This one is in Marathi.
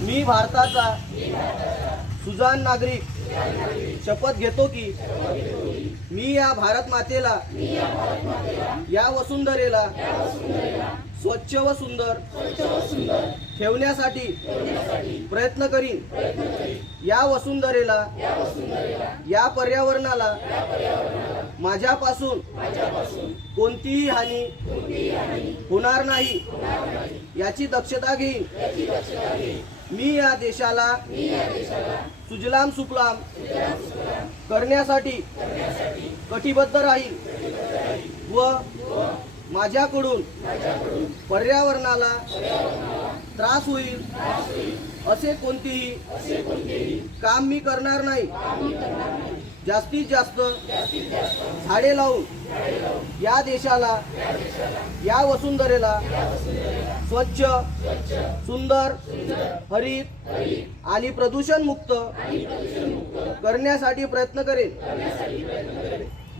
मी भारताचा सुजान नागरिक. शपथ घेतो की मी या भारत मातेला या वसुंधरेला स्वच्छ व सुंदर ठेवण्यासाठी प्रयत्न करीन. या वसुंधरेला या पर्यावरणाला माझ्यापासून कोणतीही हानी होणार नाही. याची दक्षता घेईन. मी या देशाला सुजलाम सुफलाम करण्यासाठी कटिबद्ध राहील व माझ्याकडून पर्यावरणाला त्रास होईल असे कोणतेही काम मी करणार नाही. जास्तीत जास्त झाडे लावून या देशाला या वसुंधरेला स्वच्छ सुंदर हरित आणि प्रदूषण मुक्त करण्यासाठी प्रयत्न करेन.